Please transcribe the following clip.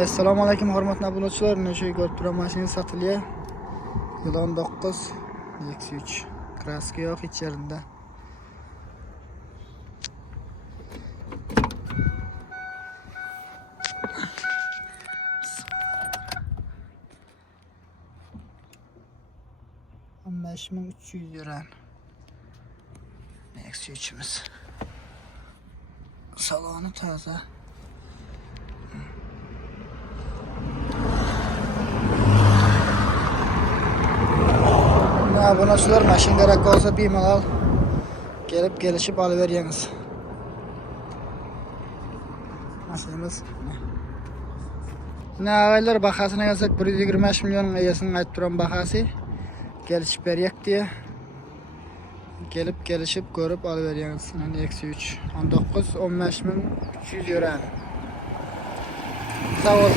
Assalomu alaykum hurmatli abulochilar. Nasha ko'rib mashina sotilya. Yil 19 X3. Kraska yo'q hech yerida. €15.300. X3'imiz. Salonu toza. Abulochilar mashina kerak bo'lsa bemalol kelishib olaversangiz. Mashinamiz. Avvallar bahasini olsak 125 million egasini aytib turan bahasi. Kelishib beryek diye. Kelishib ko'rib olaversangiz. Endi X3 19 €15.300. Sağ ol.